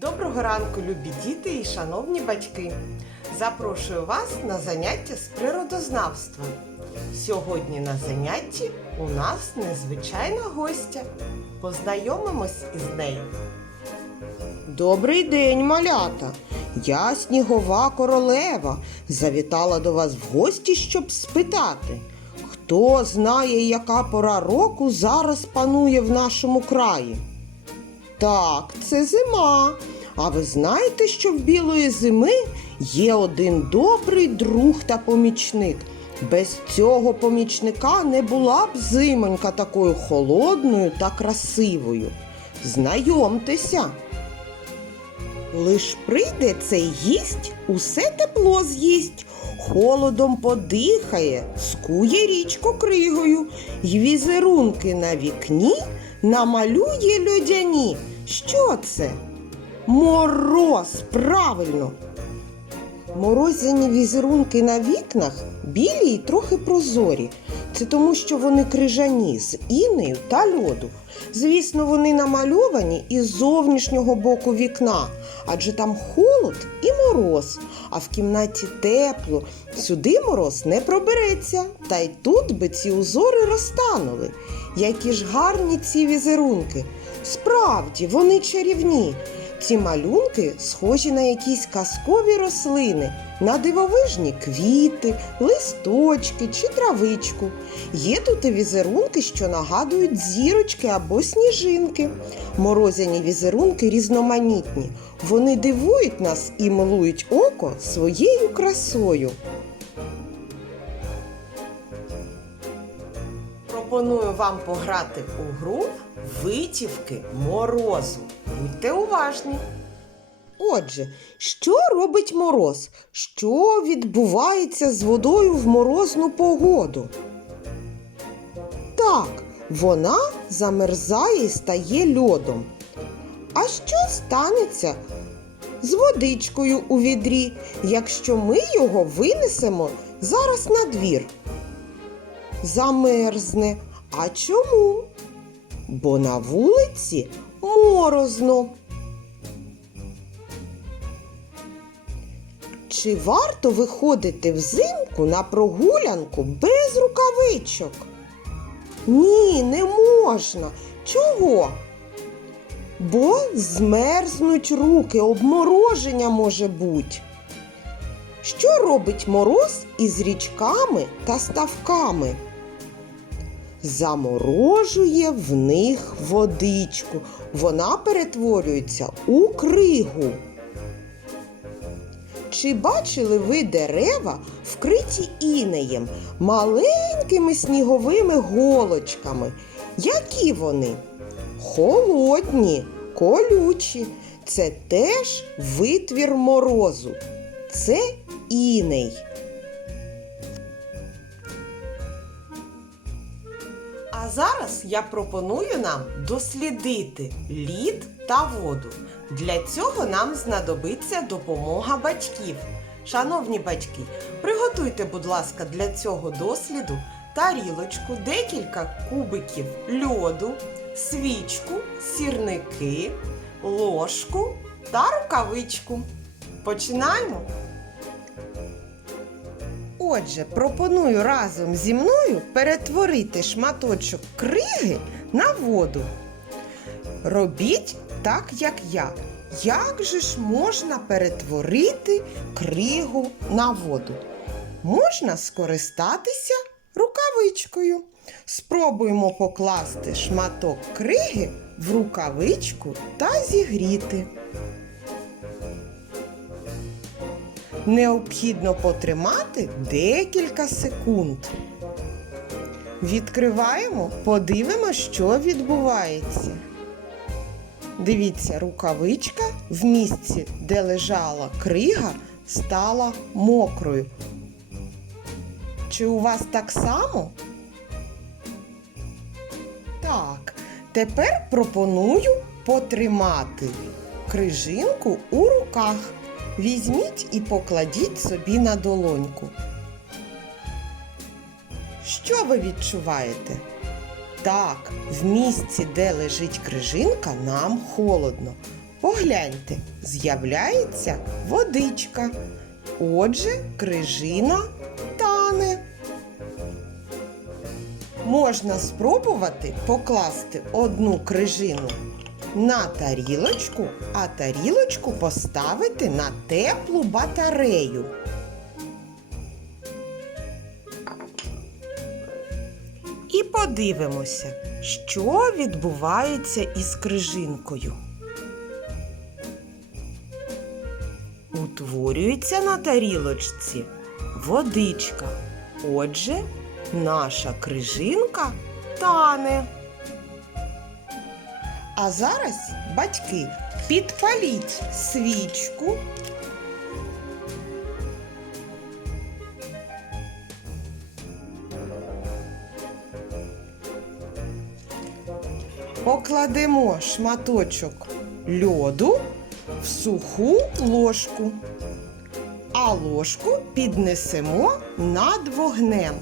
Доброго ранку, любі діти і шановні батьки! Запрошую вас на заняття з природознавства. Сьогодні на занятті у нас незвичайна гостя. Познайомимось із нею. Добрий день, малята! Я снігова королева. Завітала до вас в гості, щоб спитати. Хто знає, яка пора року зараз панує в нашому краї? Так, це зима. А ви знаєте, що в білої зими є один добрий друг та помічник. Без цього помічника не була б зимонька такою холодною та красивою. Знайомтеся. Лиш прийде цей гість, усе тепло з'їсть, холодом подихає, скує річку кригою, й візерунки на вікні намалює людяні. Що це? Мороз, правильно. Морозяні візерунки на вікнах білі й трохи прозорі. Це тому, що вони крижані з інею та льоду. Звісно, вони намальовані із зовнішнього боку вікна, адже там холод і мороз, а в кімнаті тепло. Сюди мороз не пробереться, та й тут би ці узори розтанули. Які ж гарні ці візерунки. Справді, вони чарівні. Ці малюнки схожі на якісь казкові рослини, на дивовижні квіти, листочки чи травичку. Є тут і візерунки, що нагадують зірочки або сніжинки. Морозяні візерунки різноманітні. Вони дивують нас і милують око своєю красою. Пропоную вам пограти у гру витівки морозу. Будьте уважні. Отже, що робить мороз? Що відбувається з водою в морозну погоду? Так, вона замерзає і стає льодом. А що станеться з водичкою у відрі, якщо ми його винесемо зараз на двір? Замерзне. А чому? Бо на вулиці морозно. Чи варто виходити взимку на прогулянку без рукавичок? Ні, не можна. Чого? Бо змерзнуть руки, обмороження може бути. Що робить мороз із річками та ставками? Заморожує в них водичку. Вона перетворюється у кригу. Чи бачили ви дерева, вкриті інеєм, маленькими сніговими голочками? Які вони? Холодні, колючі. Це теж витвір морозу. Це іней. А зараз я пропоную нам дослідити лід та воду. Для цього нам знадобиться допомога батьків. Шановні батьки, приготуйте, будь ласка, для цього досліду тарілочку, декілька кубиків льоду, свічку, сірники, ложку та рукавичку. Починаємо. Отже, пропоную разом зі мною перетворити шматочок криги на воду. Робіть так, як я. Як же ж можна перетворити кригу на воду? Можна скористатися рукавичкою. Спробуємо покласти шматок криги в рукавичку та зігріти. Необхідно потримати декілька секунд. Відкриваємо, подивимося, що відбувається. Дивіться, рукавичка в місці, де лежала крига, стала мокрою. Чи у вас так само? Так, тепер пропоную потримати крижинку у руках. Візьміть і покладіть собі на долоньку. Що ви відчуваєте? Так, в місці, де лежить крижинка, нам холодно. Погляньте, з'являється водичка. Отже, крижина тане. Можна спробувати покласти одну крижину на тарілочку, а тарілочку поставити на теплу батарею. І подивимося, що відбувається із крижинкою. Утворюється на тарілочці водичка. Отже, наша крижинка тане. А зараз, батьки, підпаліть свічку. Покладемо шматочок льоду в суху ложку, а ложку піднесемо над вогнем.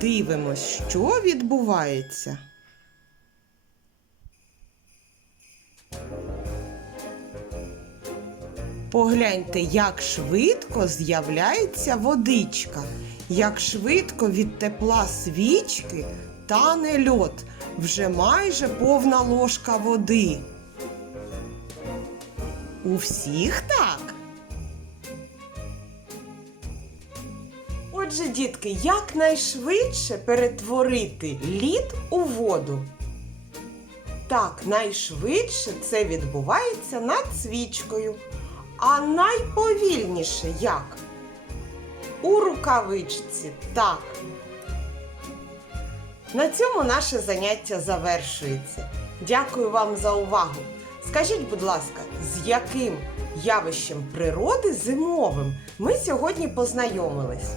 Дивимось, що відбувається. Погляньте, як швидко з'являється водичка, як швидко від тепла свічки тане льод, вже майже повна ложка води. У всіх так. Отже, дітки, якнайшвидше перетворити лід у воду. Так, найшвидше це відбувається над свічкою. А найповільніше як? У рукавичці. Так. На цьому наше заняття завершується. Дякую вам за увагу. Скажіть, будь ласка, з яким явищем природи зимовим ми сьогодні познайомились?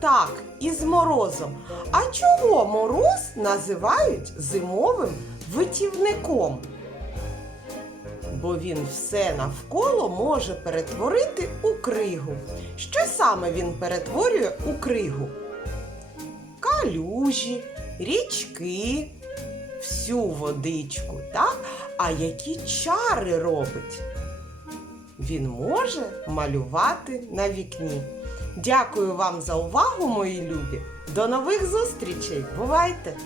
Так, із морозом. А чого мороз називають зимовим витівником? Бо він все навколо може перетворити у кригу. Що саме він перетворює у кригу? Калюжі, річки, всю водичку, так? А які чари робить? Він може малювати на вікні. Дякую вам за увагу, мої любі. До нових зустрічей! Бувайте!